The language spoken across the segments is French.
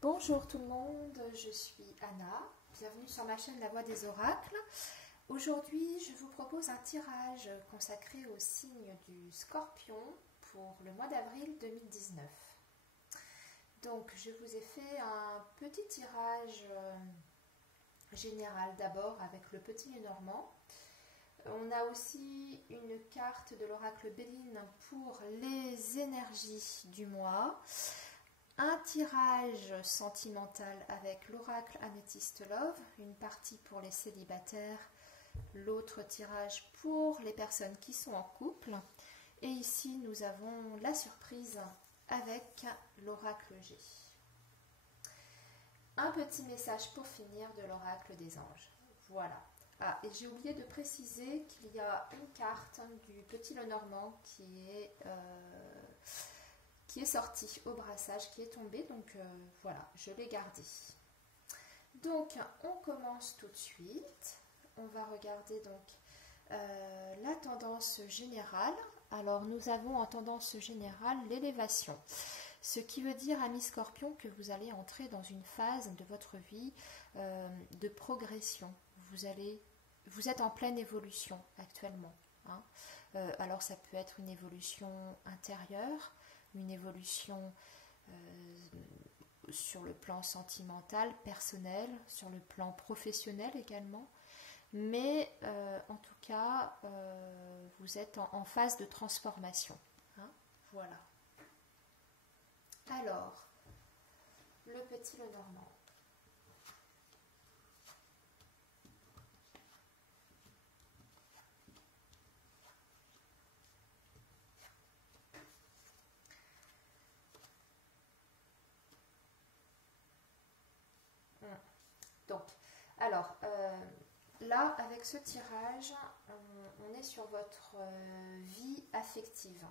Bonjour tout le monde, je suis Anna, bienvenue sur ma chaîne La Voix des Oracles. Aujourd'hui, je vous propose un tirage consacré au signe du Scorpion pour le mois d'avril 2019. Donc, je vous ai fait un petit tirage général d'abord avec le petit Lenormand. On a aussi une carte de l'oracle Béline pour les énergies du mois. Un tirage sentimental avec l'oracle Amethyst Love, une partie pour les célibataires, l'autre tirage pour les personnes qui sont en couple. Et ici, nous avons la surprise avec l'oracle G. Un petit message pour finir de l'oracle des anges. Voilà. Ah, et j'ai oublié de préciser qu'il y a une carte du petit Lenormand qui est sortie au brassage, qui est tombée, donc voilà, je l'ai gardée. Donc on commence tout de suite. On va regarder donc la tendance générale. Alors nous avons en tendance générale l'élévation, ce qui veut dire, amis Scorpion, que vous allez entrer dans une phase de votre vie de progression. Vous êtes en pleine évolution actuellement, hein. Alors ça peut être une évolution intérieure, une évolution sur le plan sentimental, personnel, sur le plan professionnel également. Mais en tout cas, vous êtes en phase de transformation, hein. Voilà. Alors, le petit Lenormand. Donc, alors, là, avec ce tirage, on est sur votre vie affective.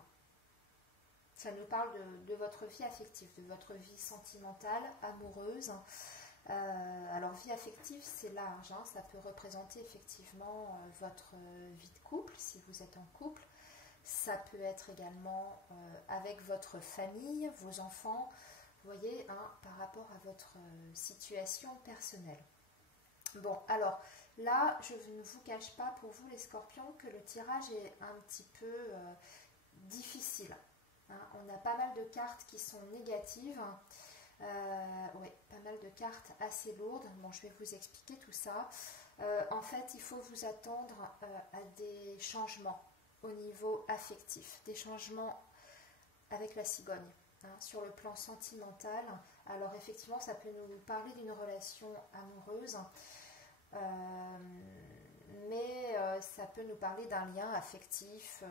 Ça nous parle de votre vie affective, de votre vie sentimentale, amoureuse. Alors, vie affective, c'est large, hein. Ça peut représenter effectivement votre vie de couple, si vous êtes en couple. Ça peut être également avec votre famille, vos enfants, vous voyez, hein, par rapport à votre situation personnelle. Bon, alors là, je ne vous cache pas pour vous les Scorpions que le tirage est un petit peu difficile, hein. On a pas mal de cartes qui sont négatives, oui, pas mal de cartes assez lourdes. Bon, je vais vous expliquer tout ça. En fait, il faut vous attendre à des changements au niveau affectif, des changements avec la cigogne, hein, sur le plan sentimental. Alors effectivement, ça peut nous parler d'une relation amoureuse, mais ça peut nous parler d'un lien affectif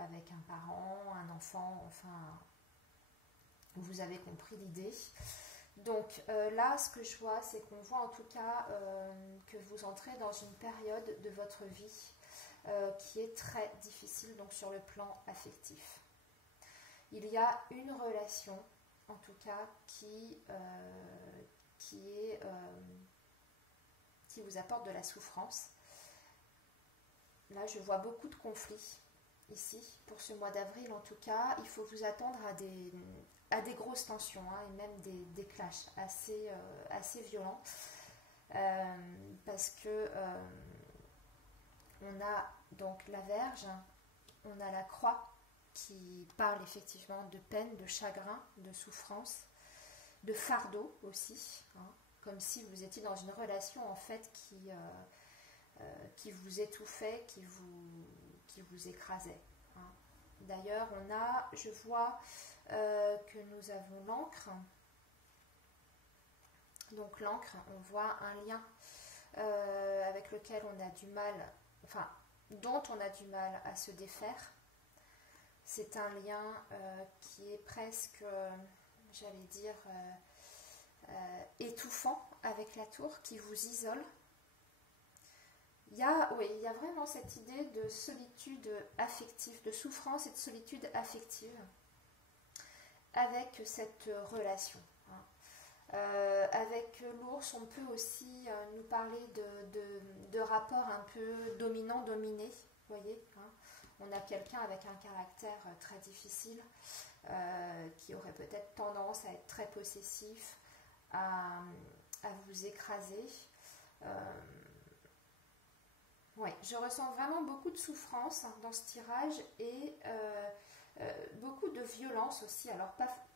avec un parent, un enfant, enfin, vous avez compris l'idée. Donc là, ce que je vois, c'est qu'on voit en tout cas que vous entrez dans une période de votre vie qui est très difficile, donc sur le plan affectif. Il y a une relation, en tout cas, qui vous apporte de la souffrance. Là, je vois beaucoup de conflits ici, pour ce mois d'avril en tout cas. Il faut vous attendre à des grosses tensions, hein, et même des clashs assez violents. Parce que on a donc la Vierge, on a la Croix qui parle effectivement de peine, de chagrin, de souffrance, de fardeau aussi, hein, comme si vous étiez dans une relation en fait qui vous étouffait, qui vous écrasait, hein. D'ailleurs, je vois que nous avons l'encre. Donc l'encre, on voit un lien avec lequel on a du mal, enfin, dont on a du mal à se défaire. C'est un lien qui est presque, j'allais dire, étouffant avec la tour, qui vous isole. Il y a vraiment cette idée de solitude affective, de souffrance et de solitude affective avec cette relation, hein. Avec l'ours, on peut aussi nous parler de rapports un peu dominant-dominé, vous voyez, hein. On a quelqu'un avec un caractère très difficile, qui aurait peut-être tendance à être très possessif, à vous écraser. Ouais, je ressens vraiment beaucoup de souffrance dans ce tirage et beaucoup de violence aussi. Alors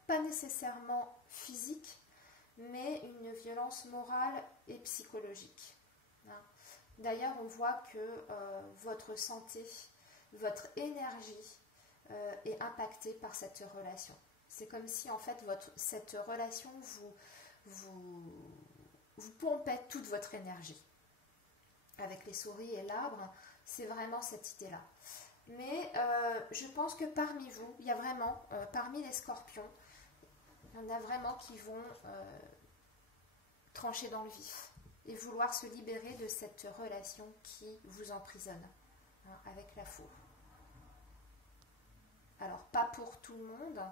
pas nécessairement physique, mais une violence morale et psychologique. Hein. D'ailleurs, on voit que votre santé, votre énergie est impactée par cette relation. C'est comme si en fait cette relation vous pompait toute votre énergie. Avec les souris et l'arbre, c'est vraiment cette idée-là. Mais je pense que parmi vous, il y a vraiment, parmi les scorpions, il y en a vraiment qui vont trancher dans le vif et vouloir se libérer de cette relation qui vous emprisonne, hein, avec la faux. Alors, pas pour tout le monde,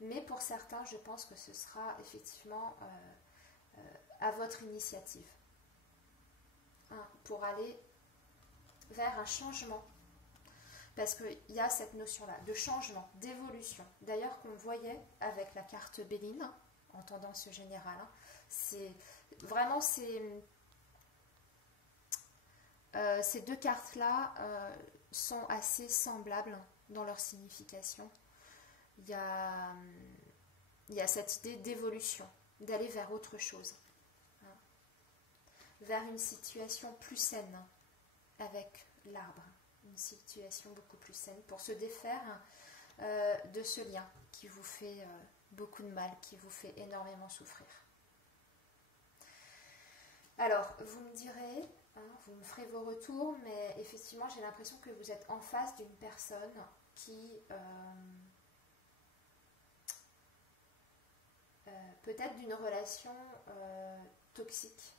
mais pour certains, je pense que ce sera effectivement à votre initiative, hein, pour aller vers un changement. Parce qu'il y a cette notion-là de changement, d'évolution. D'ailleurs, qu'on voyait avec la carte Béline, en tendance générale, hein, c'est vraiment ces deux cartes-là sont assez semblables dans leur signification. Il y a cette idée d'évolution, d'aller vers autre chose, hein, vers une situation plus saine avec l'arbre, une situation beaucoup plus saine pour se défaire de ce lien qui vous fait beaucoup de mal, qui vous fait énormément souffrir. Alors, vous me direz, hein, vous me ferez vos retours, mais effectivement, j'ai l'impression que vous êtes en face d'une personne qui peut-être d'une relation toxique.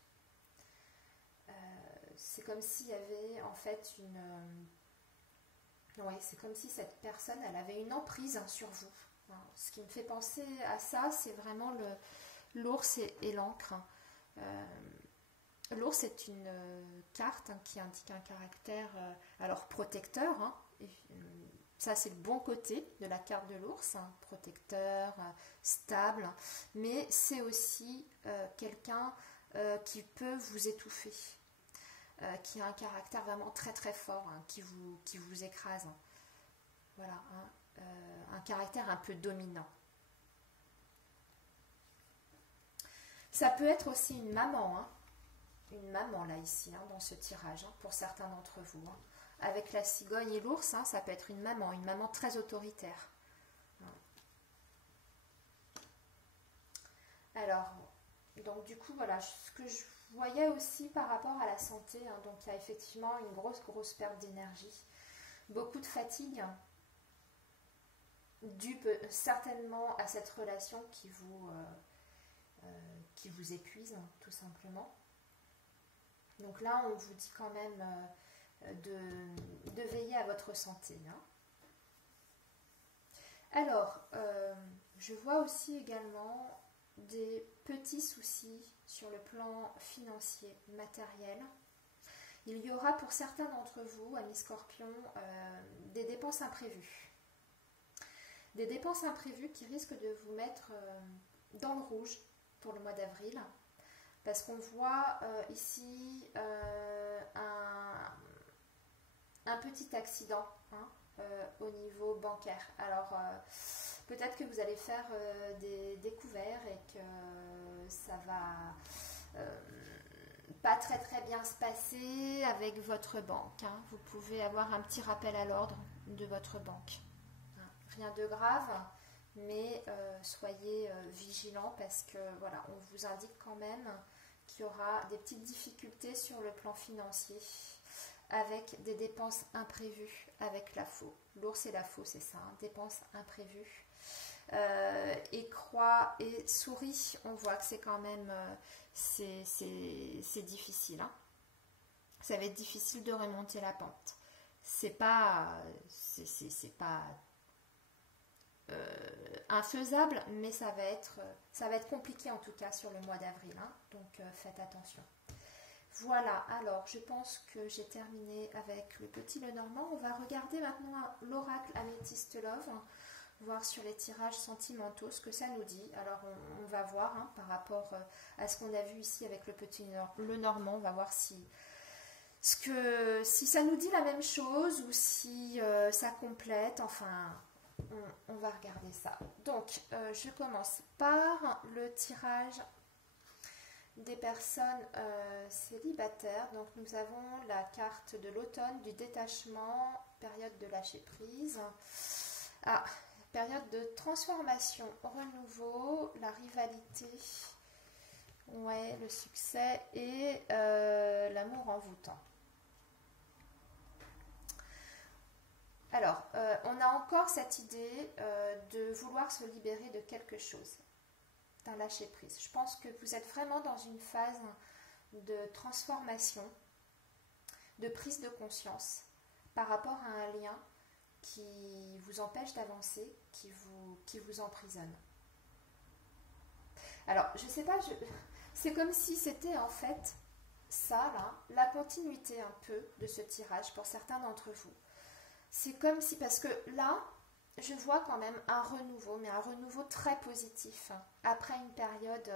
C'est comme s'il y avait en fait oui, c'est comme si cette personne, elle avait une emprise, hein, sur vous. Ce qui me fait penser à ça, c'est vraiment l'ours et l'encre. L'ours est une carte, hein, qui indique un caractère alors protecteur, hein, et, ça c'est le bon côté de la carte de l'ours, hein, protecteur, stable, mais c'est aussi quelqu'un qui peut vous étouffer, qui a un caractère vraiment très très fort, hein, qui vous écrase, hein. Voilà, hein, un caractère un peu dominant. Ça peut être aussi une maman, hein, là ici, hein, dans ce tirage, hein, pour certains d'entre vous, hein. Avec la cigogne et l'ours, hein, ça peut être une maman très autoritaire. Alors, donc du coup, voilà, ce que je voyais aussi par rapport à la santé, hein, donc il y a effectivement une grosse perte d'énergie, beaucoup de fatigue, due certainement à cette relation qui vous épuise, hein, tout simplement. Donc là, on vous dit quand même de veiller à votre santé, hein. Alors, je vois aussi également des petits soucis sur le plan financier, matériel. Il y aura pour certains d'entre vous, amis scorpions, des dépenses imprévues. Des dépenses imprévues qui risquent de vous mettre dans le rouge pour le mois d'avril. Parce qu'on voit ici un petit accident, hein, au niveau bancaire. Alors, peut-être que vous allez faire des découvertes et que ça va pas très bien se passer avec votre banque, hein. Vous pouvez avoir un petit rappel à l'ordre de votre banque. Hein. Rien de grave, mais soyez vigilants parce que voilà, on vous indique quand même qu'il y aura des petites difficultés sur le plan financier avec des dépenses imprévues avec la faux. L'ours et la faux, c'est ça, hein, dépenses imprévues. Et croix et souris, on voit que c'est quand même c'est difficile, hein. Ça va être difficile de remonter la pente. C'est pas infaisable, mais ça va être compliqué en tout cas sur le mois d'avril, hein. Donc faites attention. Voilà, alors je pense que j'ai terminé avec le petit Lenormand. On va regarder maintenant l'oracle Améthyste Love, voir sur les tirages sentimentaux ce que ça nous dit. Alors on va voir hein, par rapport à ce qu'on a vu ici avec le normand, on va voir si ça nous dit la même chose ou si ça complète, enfin on va regarder ça. Donc je commence par le tirage des personnes célibataires. Donc nous avons la carte de l'automne, du détachement, période de lâcher prise, période de transformation, renouveau, la rivalité, ouais, le succès et l'amour envoûtant. Alors, on a encore cette idée de vouloir se libérer de quelque chose, d'un lâcher prise. Je pense que vous êtes vraiment dans une phase de transformation, de prise de conscience par rapport à un lien qui vous empêche d'avancer, qui vous emprisonne. Alors, je sais pas, c'est comme si c'était en fait ça, là, la continuité un peu de ce tirage pour certains d'entre vous. C'est comme si, parce que là, je vois quand même un renouveau, mais un renouveau très positif. Après une période,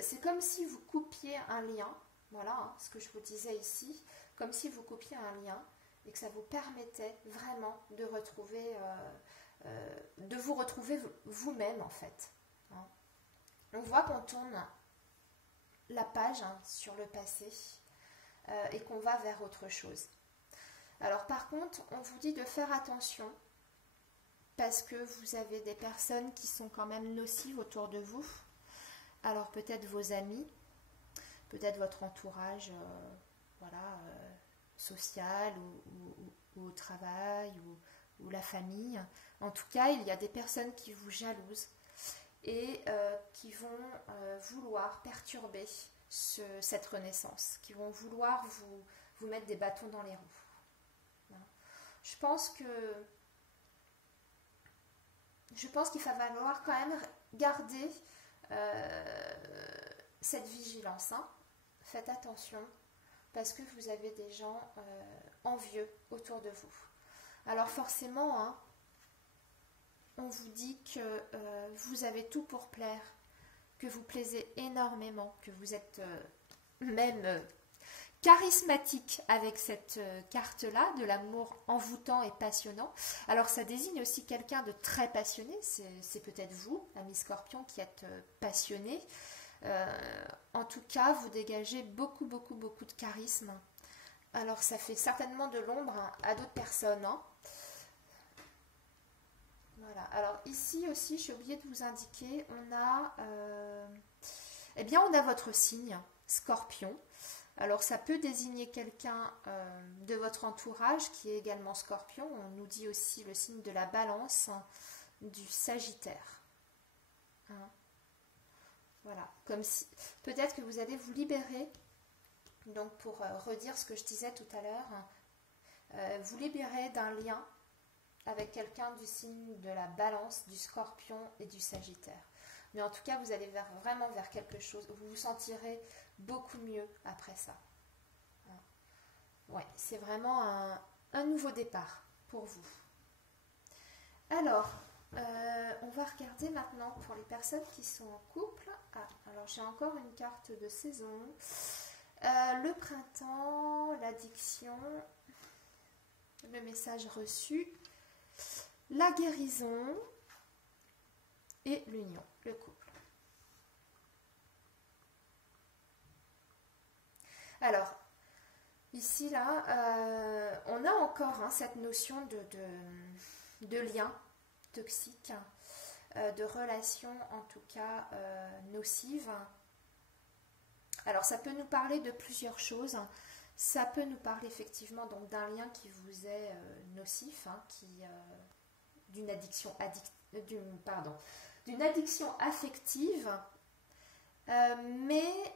c'est comme si vous coupiez un lien, voilà hein, ce que je vous disais ici, comme si vous coupiez un lien et que ça vous permettait vraiment de vous retrouver vous-même en fait. Hein. On voit qu'on tourne la page hein, sur le passé et qu'on va vers autre chose. Alors par contre, on vous dit de faire attention parce que vous avez des personnes qui sont quand même nocives autour de vous. Alors peut-être vos amis, peut-être votre entourage social ou au travail ou la famille. En tout cas, il y a des personnes qui vous jalousent et qui vont vouloir perturber cette renaissance, qui vont vouloir vous mettre des bâtons dans les roues. Je pense qu'il va falloir quand même garder cette vigilance. Hein. Faites attention parce que vous avez des gens envieux autour de vous. Alors forcément, hein, on vous dit que vous avez tout pour plaire, que vous plaisez énormément, que vous êtes même charismatique avec cette carte-là, de l'amour envoûtant et passionnant. Alors ça désigne aussi quelqu'un de très passionné, c'est peut-être vous, ami Scorpion, qui êtes passionné. En tout cas, vous dégagez beaucoup de charisme. Alors ça fait certainement de l'ombre à d'autres personnes. Hein. Voilà. Alors ici aussi, j'ai oublié de vous indiquer, on a votre signe, Scorpion. Alors ça peut désigner quelqu'un de votre entourage qui est également Scorpion. On nous dit aussi le signe de la Balance, du Sagittaire. Hein. Voilà, comme si peut-être que vous allez vous libérer. Donc pour redire ce que je disais tout à l'heure, vous libérer d'un lien avec quelqu'un du signe de la Balance, du Scorpion et du Sagittaire. Mais en tout cas, vous allez vraiment vers quelque chose. Vous vous sentirez beaucoup mieux après ça. Ouais, c'est vraiment un nouveau départ pour vous. Alors, on va regarder maintenant pour les personnes qui sont en couple. Alors j'ai encore une carte de saison. Le printemps, l'addiction, le message reçu, la guérison et l'union, le couple. Alors, ici, là, on a encore cette notion de lien toxique, de relation en tout cas nocive. Alors, ça peut nous parler de plusieurs choses. Ça peut nous parler effectivement donc d'un lien qui vous est nocif, d'une addiction affective. Mais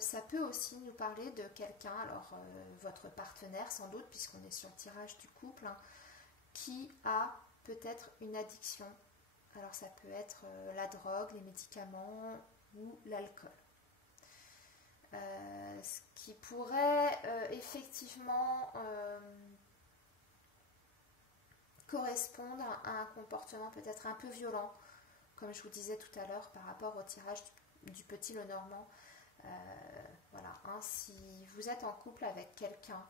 ça peut aussi nous parler de quelqu'un, alors votre partenaire sans doute, puisqu'on est sur le tirage du couple, qui a peut-être une addiction. Alors ça peut être la drogue, les médicaments ou l'alcool. Ce qui pourrait effectivement correspondre à un comportement peut-être un peu violent, comme je vous disais tout à l'heure par rapport au tirage du petit Lenormand. Voilà, hein, si vous êtes en couple avec quelqu'un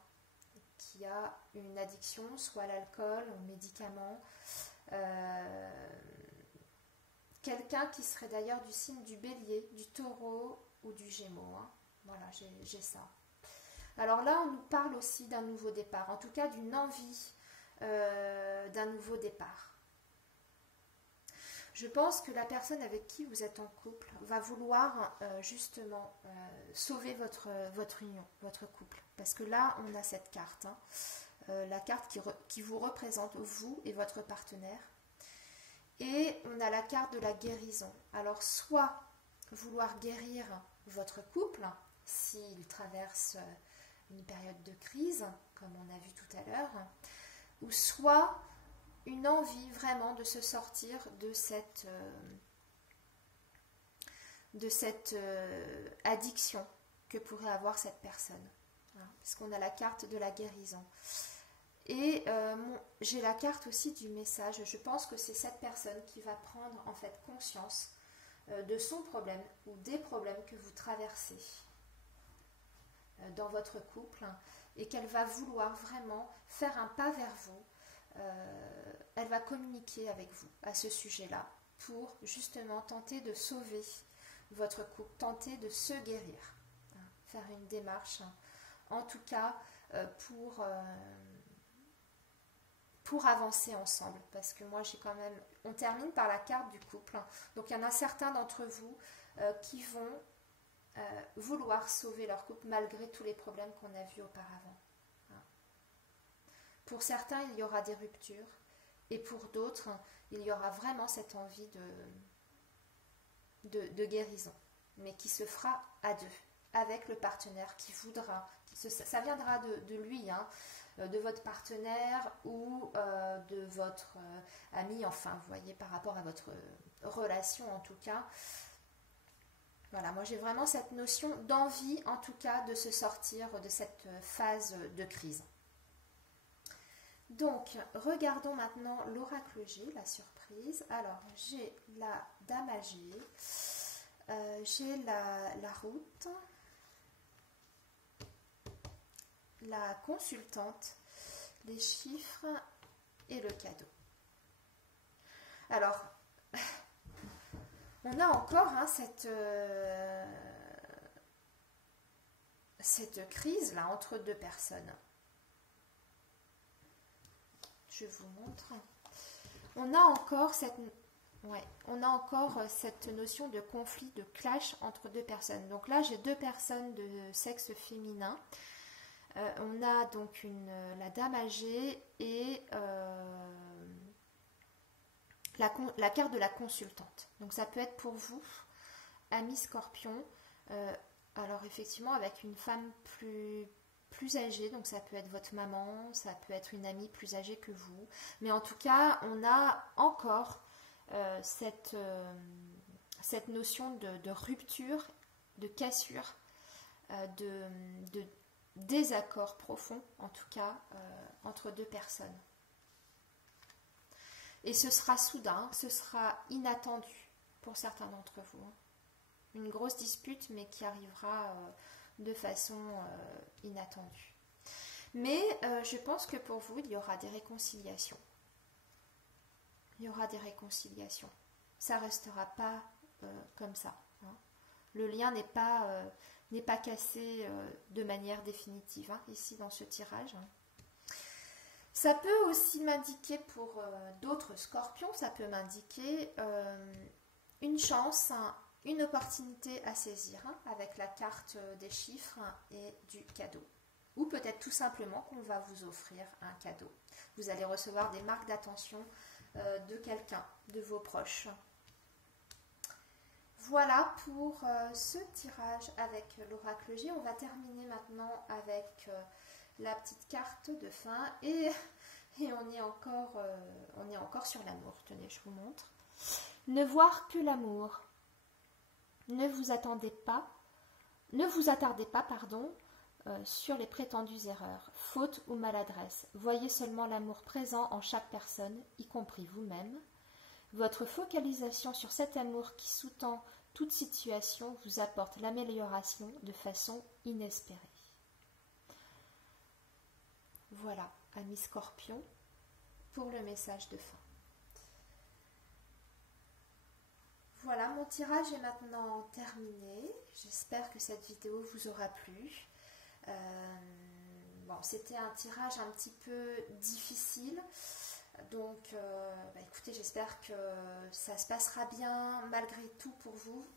qui a une addiction, soit à l'alcool, aux médicaments, quelqu'un qui serait d'ailleurs du signe du Bélier, du Taureau ou du Gémeaux. Hein. Voilà, j'ai ça. Alors là, on nous parle aussi d'un nouveau départ, en tout cas d'une envie d'un nouveau départ. Je pense que la personne avec qui vous êtes en couple va vouloir justement sauver votre union, votre couple. Parce que là, on a cette carte, hein, la carte qui vous représente, vous et votre partenaire. Et on a la carte de la guérison. Alors, soit vouloir guérir votre couple, s'il traverse une période de crise, comme on a vu tout à l'heure, ou soit une envie vraiment de se sortir de cette addiction que pourrait avoir cette personne. Hein, puisqu'on a la carte de la guérison. Et j'ai la carte aussi du message. Je pense que c'est cette personne qui va prendre en fait conscience de son problème ou des problèmes que vous traversez dans votre couple et qu'elle va vouloir vraiment faire un pas vers vous. Elle va communiquer avec vous à ce sujet-là pour justement tenter de sauver votre couple, tenter de se guérir, hein, faire une démarche, hein, en tout cas pour avancer ensemble, parce que moi j'ai quand même, on termine par la carte du couple, hein, donc il y en a certains d'entre vous qui vont vouloir sauver leur couple malgré tous les problèmes qu'on a vus auparavant. Pour certains, il y aura des ruptures et pour d'autres, il y aura vraiment cette envie de guérison, mais qui se fera à deux, avec le partenaire qui voudra. Ça viendra de lui, hein, de votre partenaire ou de votre ami, enfin, vous voyez, par rapport à votre relation en tout cas. Voilà, moi j'ai vraiment cette notion d'envie, en tout cas, de se sortir de cette phase de crise. Donc, regardons maintenant l'oracle G, la surprise. Alors, j'ai la dame âgée, j'ai la route, la consultante, les chiffres et le cadeau. Alors, on a encore hein, cette crise là entre deux personnes. Je vous montre. On a encore cette notion de conflit, de clash entre deux personnes. Donc là, j'ai deux personnes de sexe féminin. On a donc la dame âgée et la carte de la consultante. Donc ça peut être pour vous, ami Scorpion. Alors effectivement, avec une femme plus âgée, donc ça peut être votre maman, ça peut être une amie plus âgée que vous, mais en tout cas on a encore cette notion de rupture, de cassure, de désaccord profond en tout cas entre deux personnes. Et ce sera soudain, ce sera inattendu pour certains d'entre vous. Une grosse dispute mais qui arrivera de façon inattendue. Mais je pense que pour vous, il y aura des réconciliations. Il y aura des réconciliations. Ça ne restera pas comme ça. Hein. Le lien n'est pas cassé de manière définitive, hein, ici dans ce tirage. Hein. Ça peut aussi m'indiquer pour d'autres scorpions, ça peut m'indiquer une chance, une opportunité à saisir hein, avec la carte des chiffres et du cadeau. Ou peut-être tout simplement qu'on va vous offrir un cadeau. Vous allez recevoir des marques d'attention de quelqu'un, de vos proches. Voilà pour ce tirage avec l'oracle G. On va terminer maintenant avec la petite carte de fin et on est encore sur l'amour. Tenez, je vous montre. Ne voir que l'amour. Ne vous attardez pas, sur les prétendues erreurs, fautes ou maladresses. Voyez seulement l'amour présent en chaque personne, y compris vous-même. Votre focalisation sur cet amour qui sous-tend toute situation vous apporte l'amélioration de façon inespérée. Voilà, amis Scorpion, pour le message de fin. Voilà, mon tirage est maintenant terminé. J'espère que cette vidéo vous aura plu. Bon, c'était un tirage un petit peu difficile. Donc, écoutez, j'espère que ça se passera bien malgré tout pour vous.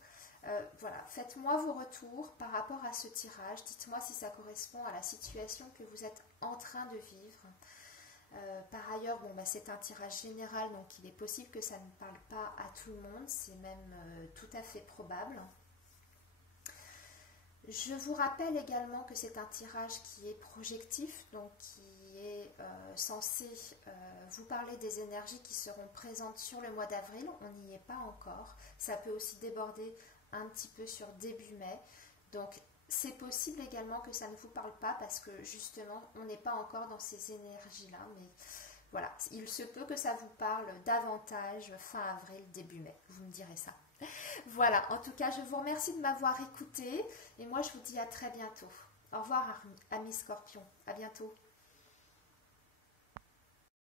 Voilà, faites-moi vos retours par rapport à ce tirage. Dites-moi si ça correspond à la situation que vous êtes en train de vivre. Par ailleurs, c'est un tirage général, donc il est possible que ça ne parle pas à tout le monde. C'est même tout à fait probable. Je vous rappelle également que c'est un tirage qui est projectif, donc qui est censé vous parler des énergies qui seront présentes sur le mois d'avril. On n'y est pas encore. Ça peut aussi déborder un petit peu sur début mai. Donc c'est possible également que ça ne vous parle pas parce que justement on n'est pas encore dans ces énergies-là. Mais voilà, il se peut que ça vous parle davantage fin avril, début mai. Vous me direz ça. Voilà, en tout cas, je vous remercie de m'avoir écouté et moi, je vous dis à très bientôt. Au revoir, amis Scorpions. À bientôt.